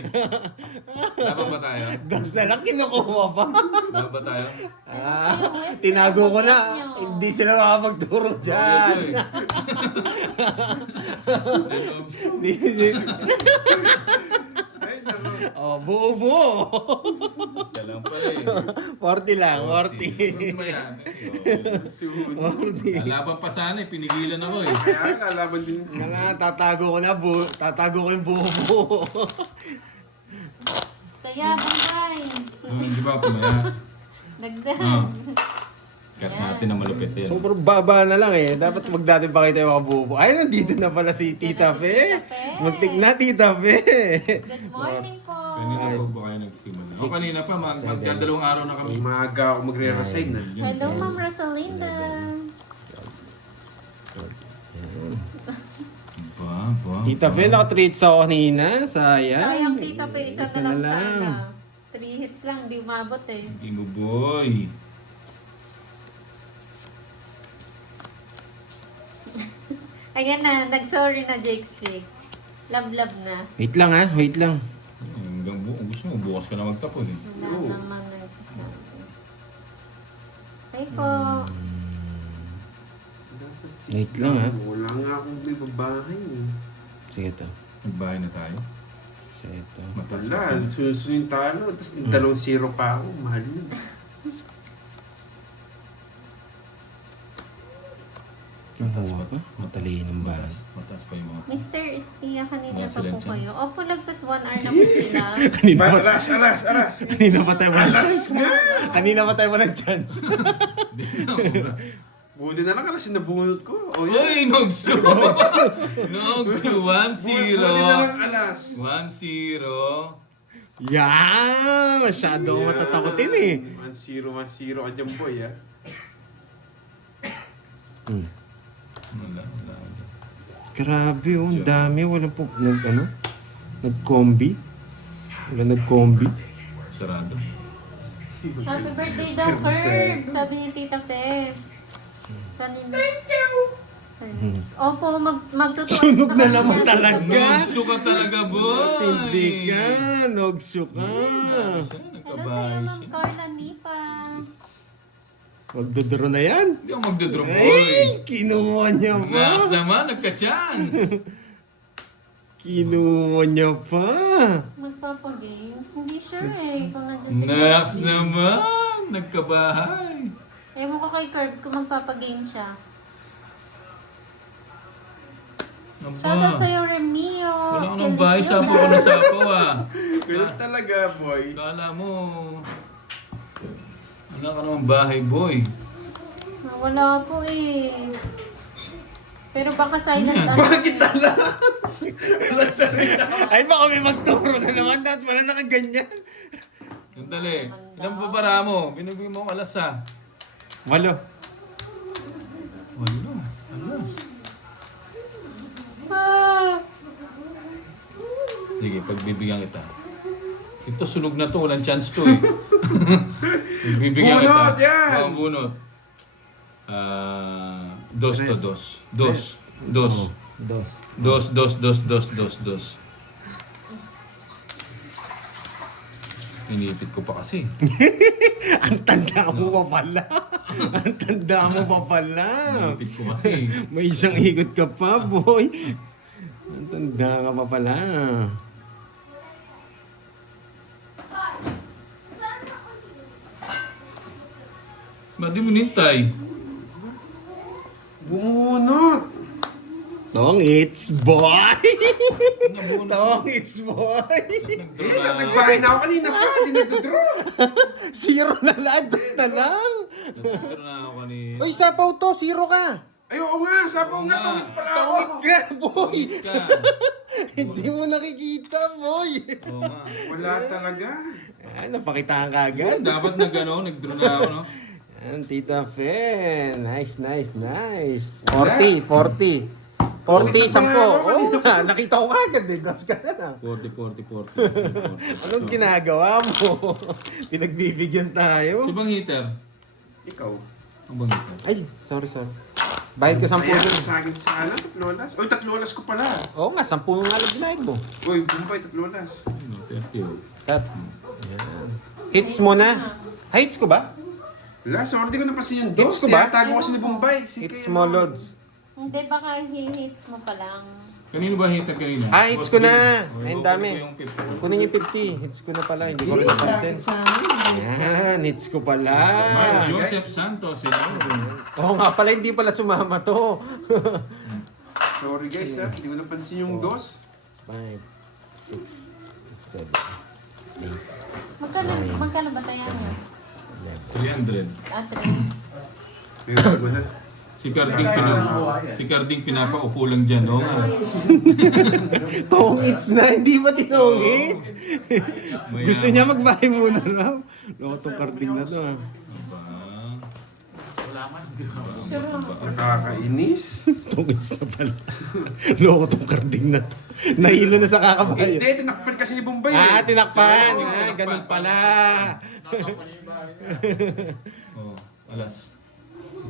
Laban ba tayo? Dos na lang, kinukuha pa. Laban ba tayo? Tinago ko na. Hindi sila makapagturo dyan. Ito, eh. Ay, nako. Oh, buo-buo. Isa lang pala eh. 40 lang, 40. Ano ba yan? Sunog. Laban pa sana eh, pinigilan ako eh. Kaya kalaban din. Nga, tatago ko na, tatago ko yung buo-buo. Kaya, Bangay. Di ba pumaya? Dagdag. Cut natin na malupit yan. Sobrang baba na lang eh. Dapat wag natin pakita yung mga buo. Ay, nandito na pala si Tita Fe. Muntik na, Tita Fe. Good morning po. Kanina po ba kayo nagsimula? O kanina pa, magdadalawang araw na kami. Umaga ako magre-resign na. Hello, Ma'am Rosalinda. Ba. Tita Fe, naka-treats ako kanina. Sayang. Sayang, Tita Pe, isa Isa na na lang lang. sana. 3 hits lang, di umabot eh. Hindi mo, boy. Ayan na, nag-sorry na Jake Stick. Love-love na. Wait lang ha, wait lang. Hanggang gusto mo, bukas ka na magtapon eh. Wala Oo. naman nagsasabi. Hi po. Dapat Wait lang, ha? Wala nga akong may babahay eh. Sige to. Magbahay na tayo. Sige to. Wala, susunod yung talo. Tapos 2-0 pa ako. Mahal yun. Nakuha pa? Matalinong ba? Mataas pa yung mga... Mr. Espia, kanina Wala pa silang po chance. kayo. Opo, lagpas 1 hour na po sila. Kanina pa, Aras! kanina pa tayo walang Alas chance. nga! Kanina pa tayo walang chance. Buti na lang alas yung nabunot ko. O yan. Uy, Nogsu! Nogsu, 1-0. Buti na lang alas. 1-0. Yeah! Masyado akong matatakotin eh. 1-0 ka dyan boy ah. Wala. Grabe oh, ang dami. Walang po, nag-combi. Wala nag-combi. Sarado. Happy birthday daw, Kurt! Sabi ni Tita Fe. Kanina. Opo, magtutuwa. Sunog na naman talaga. Nogsu ka talaga, boy! Hindi ka. Nogsyo ka. Hello sa'yo, Ma'am Carla Nipa. Magdodoro na yan. Hindi ako magdodrop, boy. Ay, kinuha niya Nakas pa. naman, nagka-chance. Kinuha niya pa. Magpapagames. Hindi sure eh. Kung nandiyan si Nakas Daddy. naman, nagkabahay. Ewan ko kay Curbs kung magpapagame siya. Shoutout sa'yo, Remio. Wala ka ng bahay, sapo ka na sapo ah. Ganun talaga, boy. Kala mo, wala ka naman bahay, boy. Wala po eh. Pero baka silent Yan. Bakit talas? Wala salita. Ay, baka may magturo na naman. Dahil wala nakaganyan. Sandali. Ilang pa para mo? Binibigyan mo alas ah. 8. Walo. Alas. Sige, pagbibigyan kita. Ito, sunog na to. Walang chance to eh. Pagbibigyan kita. Bunot yan! Oo, bunot. Dos to dos. Dos. Dos. Dos. Dos, dos, dos, dos, dos, dos. Inipit ko pa kasi. Ang tanda mo pa pala. Ang tanda mo pa pala. Inipit ko kasi. May isang ikot ka pa, boy. Ang tanda ka pa pala. Ba't di mo nintay? Bumunot. Tong, it's boy! Nabunot. Tong, it's boy! Nagdraw na. Nagbahay na ako kanina pa. Hindi nagdodraw. 0 na lang, 2 na lang. Nagdraw na ako kanina. Uy, sapaw to, 0 ka. Ay, oo nga. Sapaw nga. Tawid pala ako. Tawid ka, boy! Tawid ka. Hindi mo nakikita, boy! Oo nga. Wala talaga. Napakitaan ka agad. Dapat nagdraw na ako, no? Yan, Tita Fen. Nice, nice, nice. 40, 40. 40, 10. Oh, nakita ko agad eh. Das ka na. 40. Anong ginagawa mo? Pinagbibigyan tayo. Si bang heater? Ikaw. Ang bang heater? Ay, sorry. Bayad ko 10 Ayan, dun. sa akin sa alam. Tatlolas. Uy, tatlolas ko pala. Oo nga, 10 nga lang binayad mo. Uy, bumbay, tatlolas. 30. Tat. Yan. Hits mo na. Hits ko ba? Wala, sorry, di ko napasin yung Hits dos. ko ba? Tinatago kasi ni Bombay. Si Hits Kuya mo, Ron. Lods. Hindi, baka hits mo pa lang. Kanino ba heater kanina? Ah, hits ko na. Oh, Ay, ang kunin dami. ko yung 50. Kunin yung 50. Hits ko na pala. Hindi ko rin napansin. Yan, hits ko pala. Mark Joseph Santos. Oo nga pala, hindi pala sumama to. Sorry guys, ha. Hindi ko napansin yung dos. 5, 6, 7, 8. Magkano ba tayo niya? 300. Ah, 3. Ayun, sagot na. Si Carding pinapaupo lang dyan. Oo nga. Tong hits na, hindi ba tinong hits? Gusto niya magbahay muna raw. Loko tong carding na to. Sure lang. Nakakainis. Tong hits na pala. Loko tong carding na to. Nahilo na sa kakabayo. Hindi, tinakpan kasi ni Bombay. Ah, eh. tinakpan. Ah, ganun pala. Oh, alas.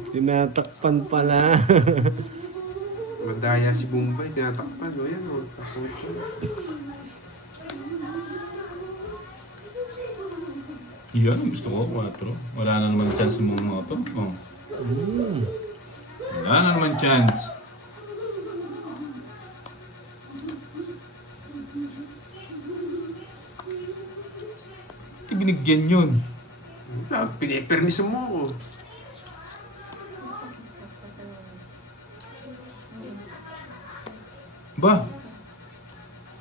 Tinatakpan pala. Madaya si Bombay, tinatakpan. O yan, o. Takot siya. Yan, gusto ko 4. Wala na naman chance yung mga to. Oh. Wala na naman chance. Ito binigyan yun. Ah, pinipermiso mo ako. Ba?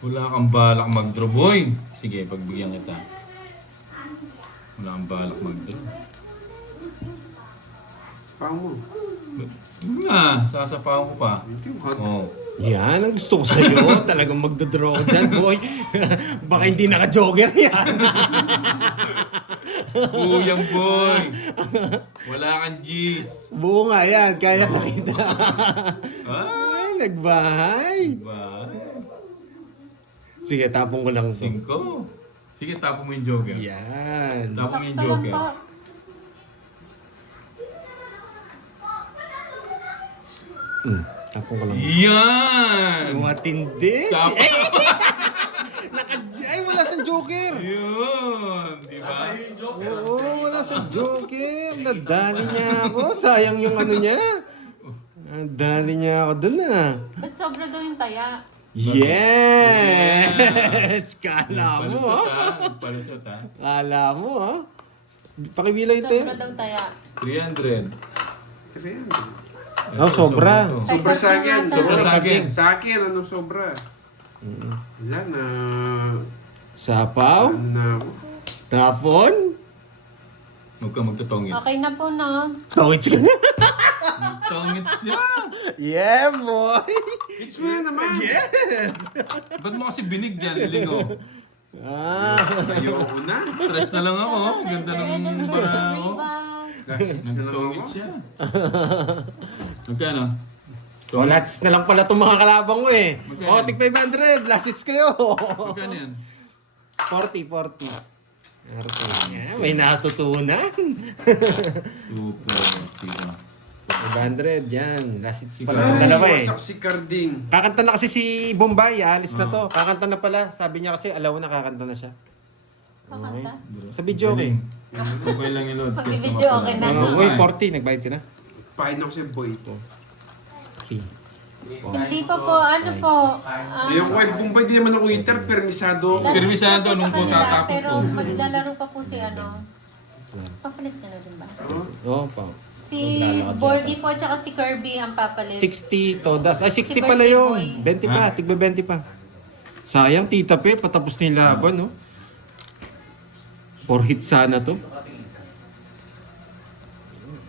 Wala kang balak mag-draw, boy. Sige, pagbigyan kita. Wala kang balak mag-draw. Pao mo. Nga, sasapawan ko pa. Hindi, hot. Oh. Yan ang gusto ko sa'yo. Talagang magdodraw dyan, boy. Baka hindi naka-jogger yan. Kuyang boy. Wala kang G's. Buo nga yan. Kaya nakita. Ah, Ay, nagbahay. ba? Sige, tapong ko lang to. 5. Sige, tapon mo yung joker. Yan. Tapon mo yung Sakto lang joker. po. Tapong ko lang. Yan! Matindi. Tap- Ay, ay, wala sa joker. Yun! Di ba? Oo, wala sa joker. Nadali niya ako. Sayang yung ano niya. Nadali niya ako dun ah. Ba't sobra daw yung taya? Yes! Kala mo Nagpalusot ah. ha? Nagpalusot ha? Kala mo ah. Pakibilay tayo. Sobra daw taya. 300. 300. Oh, sobra. Kahit Sobra sa tatlo akin. nga Sobra tayo. sa akin. Sa akin, ano sobra? Wala na. Sapaw? Ano na ako? Tapon? Huwag ka magtutongit. Okay na po, no? Tawits ka na. Magtongit siya. Yeah, boy! It's mo na naman. Yes! Ba't mo kasi binigyan, Lingo? Ah. Ayoko na. Stress na lang ako. Shoutout Ganda sa'yo, Sir ng Eden bara from ako. Rivas. Gasit na lang Nagtongit ako. siya. Magkano? Oh, latis na lang pala itong mga kalabang mo eh. Magkano? Oh, tig 500. Lasis kayo. Magkano yan? 40. Yeah, may natutunan. 240. 500, yan. Lasis pala Ikaw. ng dalawa eh. Wasak si Carding. Kakanta na kasi si Bombay, alis na to. Kakanta na pala. Sabi niya kasi, alaw na kakanta na siya. Kakanta? Sa video okay. Okay lang yung load. Pag-video okay na. Uy, 40, nagbayad ka na. Pahin ako si Boy. Okay. Hindi pa po, ano po. Ayun ko, Bombay, di naman ako winter, permisado ako. Permisado nung po tatapos Pero po. maglalaro pa po si ano. Papalit ka na din ba? Oh, pa. Si Borgie po tsaka si Kirby ang papalit. 60 todas. Ay, 60 Si pala birthday yun. boy. 20 pa, tigba 20 pa. Sayang, tita pe, patapos na yung laban, no? 4 hits sana to.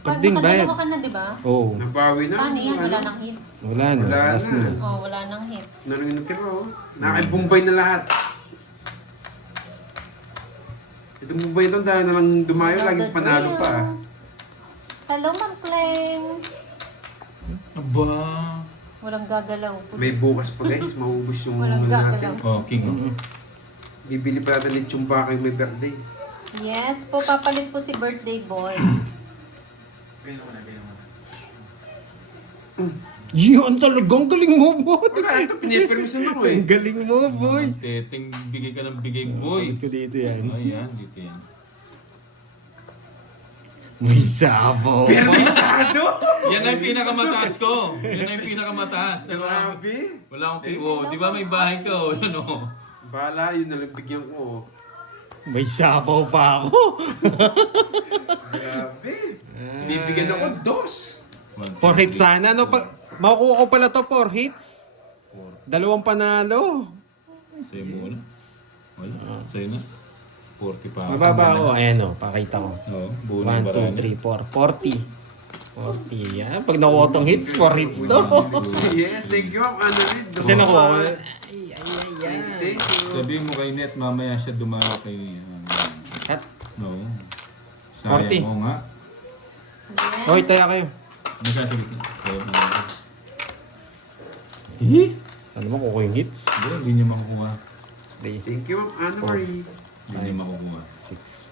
Pagding bayad. Nakadalawa ka na, di ba? Oh, Nabawi na. Paano yan? Wala nang hits. wala na. Wala Last na. na. Oh, wala nang hits. Naroon yung tiro. Nakay-Bombay na lahat. Itong Bombay ito, dahil na lang dumayo, laging panalo pa. Hello, Ma'am Cleng. Aba. Walang gagalaw. May bukas pa guys, maubos yung Walang ano natin. gagalaw. Oh, king. Bibili pa natin ng tsumpa kay may birthday. Yes po, papalit po si birthday boy. Yun talagang galing mo, boy. Wala, ito pinipermisan ako Ang eh. galing mo, boy. Teteng, bigay ka ng bigay, boy. Ko dito yan. Ayan, dito yan. May sabaw. Permisado? Yan ang pinakamataas ko. Yan ang pinakamataas. Grabe. Wala akong oh, di ba may bahay ka, oh. Yan, oh. Bala, yun na lang bigyan ko. May sabaw pa ako. Grabe. Binibigyan ako 2. 4 hits sana. No, makukuha ko pala to 4 hits. 2 panalo. Sa'yo muna. Wala, sa'yo na. 40 pa. Mababa ako. Ayan o, pakita ko. Oo, buo 1, na 2, yung 3, 4. barangay. 40. Yan. Pag nakuha tong hits, 4 hits to. Yeah, thank you, Ma'am Annalyn. Kasi nakuha ko. Thank you. Sabihin mo kay Net, mamaya siya dumalo kay... At, no. 40. Sayang mo nga. Yes. Hoy, taya kayo. Nagkasagit. Sana mo kukuha yung hits. Hindi niya makukuha. 3, Thank you, Ma'am Anna Marie. Hindi niya makukuha. 6,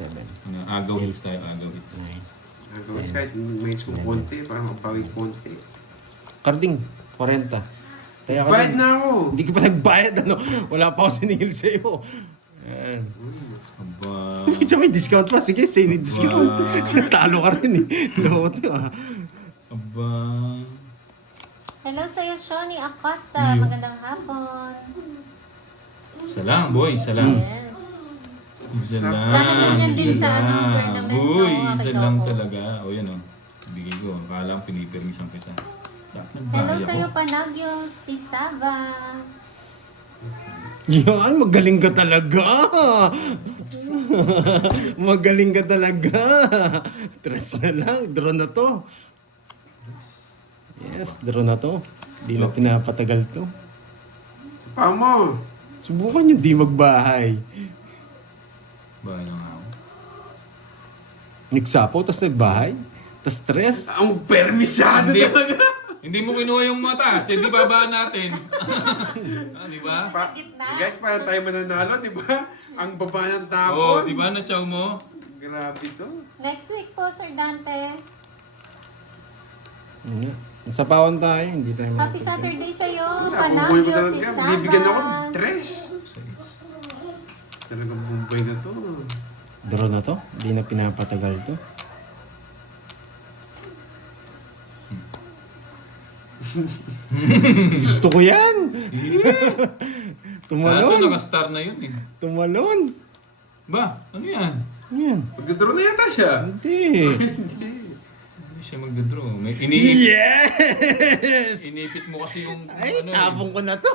7, Ano, agaw hits tayo, agaw hits. 9. Guys, kahit may ko konti, parang mapawi konti. Carding, 40. Taya ka Bayad dun. na ako. Hindi ka pa nagbayad, ano? Wala pa ako siningil sa'yo. Ayan. Aba. Tsaka may discount pa. Sige, say ni discount. Talo ka rin eh. Loko to ah. Aba. Hello sa'yo, Shoni Acosta. Iyo. Magandang hapon. Isa lang, boy. Isa lang. Yes. Isa lang. Sana ganyan din isa sa ano, lang. tournament, no? Uy, isa Nakita lang ko. talaga. O yan o. Bigay ko. Akala ko pinipermisan kita. Dapat Hello nagbayad sa'yo, ako. Panagyo Tisaba. Yan, magaling ka talaga. Magaling ka talaga. Tres na lang. Draw na to. Yes, draw na to. Di na pinapatagal to. Sa pa mo. Subukan nyo di magbahay. Bahay lang ako. Nagsapaw, tas nagbahay. Tas stress. Ang permisado Hindi. talaga. Hindi mo kinuha yung mataas. Hindi babaan natin. Ah, di ba? Gitna. Guys, parang tayo mananalo, di ba? Ang baba ng Oo, tapon. di ba? Natsaw mo? Grabe to. Next week po, Sir Dante. Nasapawan tayo, hindi tayo Happy makapag- Saturday sa'yo, Wala, bubuhay ko Panagyo talaga. Tisaba. Bibigyan ako 3. Talagang bumbay na to. Draw na to. Hindi na pinapatagal to. Gusto ko yan! Kaso Tumalon! nakastar na yun eh. Tumalon! Ba? Ano yan? Yan. Magdodoro na yata siya. Hindi. Hindi siya magdodraw. Yes! Inipit mo kasi yung Ay, ano tapong ko na to.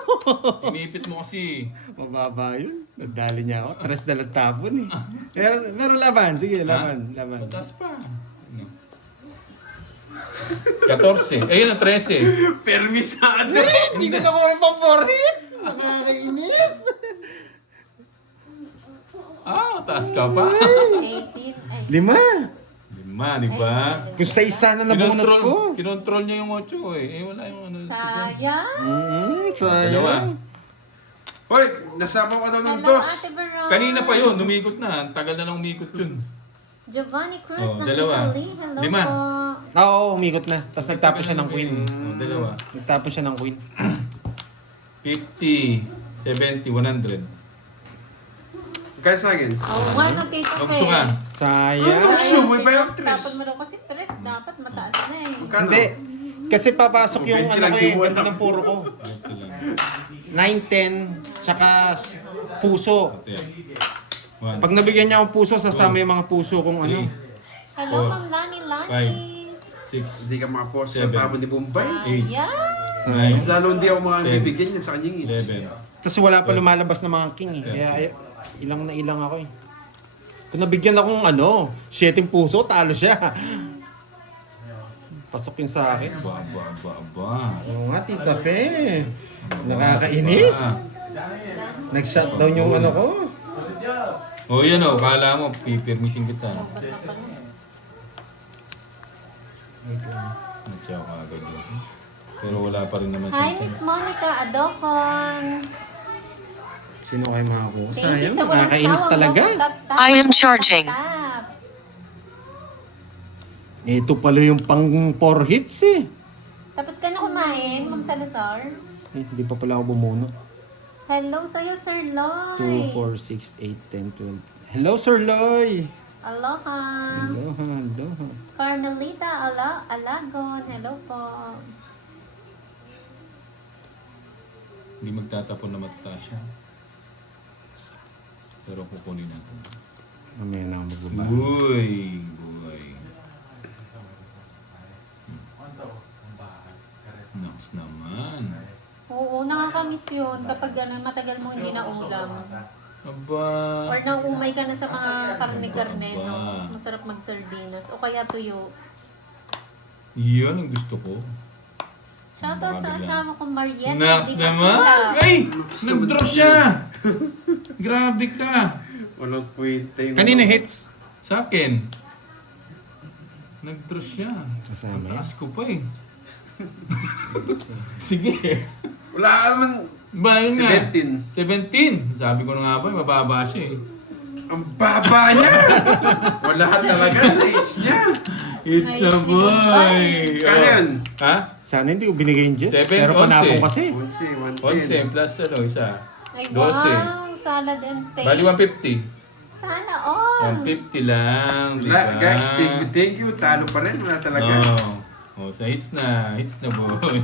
Inipit mo kasi. Mababa yun. Nagdali niya ako. Tres na lang tapon eh. Pero laban. Sige, laban. Laban. Mataas pa. Ano? 14. Ayun ang 13. Permisado. Hindi ko na kuha pang 4 hits. Nakakainis. Taas ka pa. 18. Ay. 5. 5, di ba? Kung sa isa na nabunot ko. Kinontrol niya yung 8 eh. Wala yung ano. Sayang. Dalawa. Hoy, nasama ka daw ng Hello, dos. Ate Veron. Kanina pa yun, umikot na. Ang tagal na lang umikot yun. Giovanni Cruz ng Dalawa. Italy. Hello 5. po. Oo, umikot na. Tapos nagtapos siya ng queen. Dalawa. Nagtapos siya ng queen. 50, 70, 100. Kaya sa akin. Oh, one kay Kape. Magso ka. Sayang. Gusto mo ba yung tres? Dapat mo daw kasi tres. Dapat mataas na eh. Magkano? Hindi. Kasi papasok yung 20 ano lang, ko di eh. mo Ganda alam. ng puro ko. Ito lang. 9, 10, tsaka puso. Ito yan. 1, Pag nabigyan niya akong puso, sasama yung mga puso kung ano. Hello, Four. Ma'am Lani. 6, Hindi ka makapost sa Seven. tabo ni Bombay. Sayang. Sayang. Lalo hindi ako mga Ten. bibigyan niya sa kanyang hits. 11. Tapos wala pa lumalabas na mga king eh. Kaya ilang na ilang ako eh. Kung nabigyan akong 7 puso, talo siya. Pasok yun sa akin. Ba. Oo nga, Tita Fe. Nakakainis. Nag-shutdown yung ano ko. O yan o, kala mo, pipirmisin kita. Wait lang. Nagsiyaw ka agad yun. Pero wala pa rin naman Hi, siya. Miss Monica Adocon. Sino kayo makakuha? Thank you Sayang, sa walang nakakainis sawang talaga. tap-tap. I am charging. Tap. Ito pala yung pang 4 hits eh. Tapos ka na kumain, Ma'am Salazar. Hindi pa pala ako bumunot. Hello sa'yo, Sir 2, Loy. 4, 6, 8, 10, 12. Hello, Sir Loy! Aloha. Aloha, aloha. Carmelita Alagon. Hello po. Hindi magtatapon na matataas siya. Pero kukunin natin. Mamaya na ako magbaba. Uy! Naks naman. Oo, nakakamiss yun kapag matagal mo hindi na ulam. Aba. Or naumay ka na sa mga karne-karne, Aba. no? Masarap mag-sardinas. O kaya tuyo. Yan ang gusto ko. Shoutout sa asawa ko, Mariette. Naks Di ka naman! kita. Ay! Nag-draw siya! Grabe ka! Walang kwenta yun. Kanina hits. Sa akin. Nag-draw siya. Kasama. Taas ko pa eh. Sige. Wala ka naman. Ba yun nga? 17. 17. Sabi ko na nga ba, mababa siya eh. Ang baba niya! Wala talaga. Hits niya. It's Ay, the si boy! Bombay. Kaya yan. Ha? Sana hindi ko binigay yung Jess. 7, Pero panapon 11. kasi. 11, 11 plus isa. Ay, 12. wow! Salad and steak. Bali 150. Sana all! 150 lang, di ba? Guys, thank you. Talo pa rin. Wala talaga. Oh, sa hits na boy.